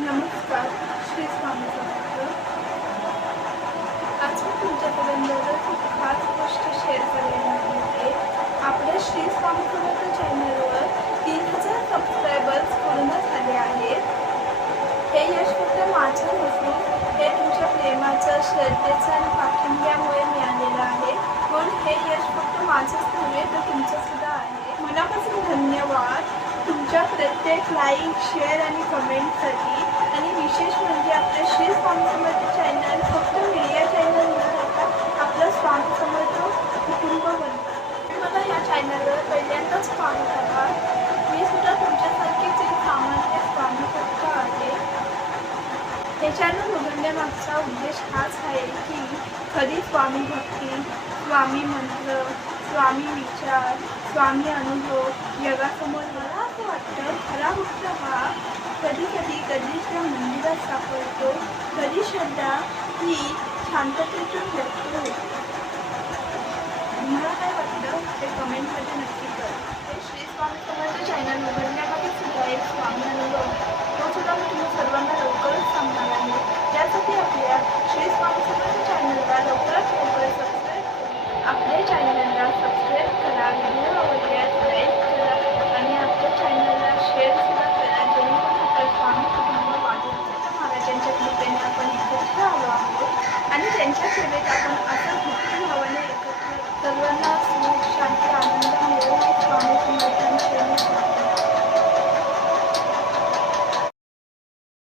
नमस्कार श्री स्वामी समर्थ आज मी तुमच्यापर्यंत खूप खास गोष्ट शेअर करायला आहे. आपल्या श्री स्वामी समर्थ चॅनलवर तीन हजार सबस्क्रायबर्स पूर्ण झाले आहेत. हे यश फक्त माझं नसून हे तुमच्या प्रेमाचं श्रद्धेचं आणि पाठिंब्यामुळे मिळालेलं आहे. पण हे यश फक्त माझंच नव्हे तर तुमचं सुद्धा आहे मनापासून धन्यवाद तुमच्या प्रत्येक लाईक शेअर आणि कमेंटसाठी आणि विशेष म्हणजे आपल्या श्री स्वामी समर्थ चॅनल फक्त मीडिया चॅनल न राहता आपलं स्वामी समर्थ कुटुंब बनतात मला ह्या चॅनलवर पहिल्यांदाच स्वामी करा. मी सुद्धा तुमच्यासारखीच एक सामान्य स्वामी भक्त आहे. हे चॅनल उघडण्यामागचा उद्देश हाच आहे की खरी स्वामी भक्ती स्वामी मंत्र स्वामी विचार स्वामी अनुभव जगासमोर मला असं वाटतं खरा भक्त हा कधी कधी गणेशच्या मंदिरात सापडतो. कधी श्रद्धा ही शांततेतून व्यक्त होते तुम्हाला काय वाटतं ते कमेंटमध्ये नक्की करा हे श्री स्वामी समर्थ चॅनल उघडण्यामागे सुद्धा एक स्वामी अनुभव तो सुद्धा मी तुम्ही सर्वांना लवकरच सांगणार आहे त्यासाठी आपल्या श्री स्वामी समर्थ चॅनलला लवकरात लवकर सबस्क्राईब करा आपल्या चॅनलला सबस्क्राईब करा व्हिडिओ आवडल्यास लाईक करा आणि आपल्या चॅनलला शेअर सुद्धा करा जेणेकरून आपलं स्वामी कुटुंब वाढून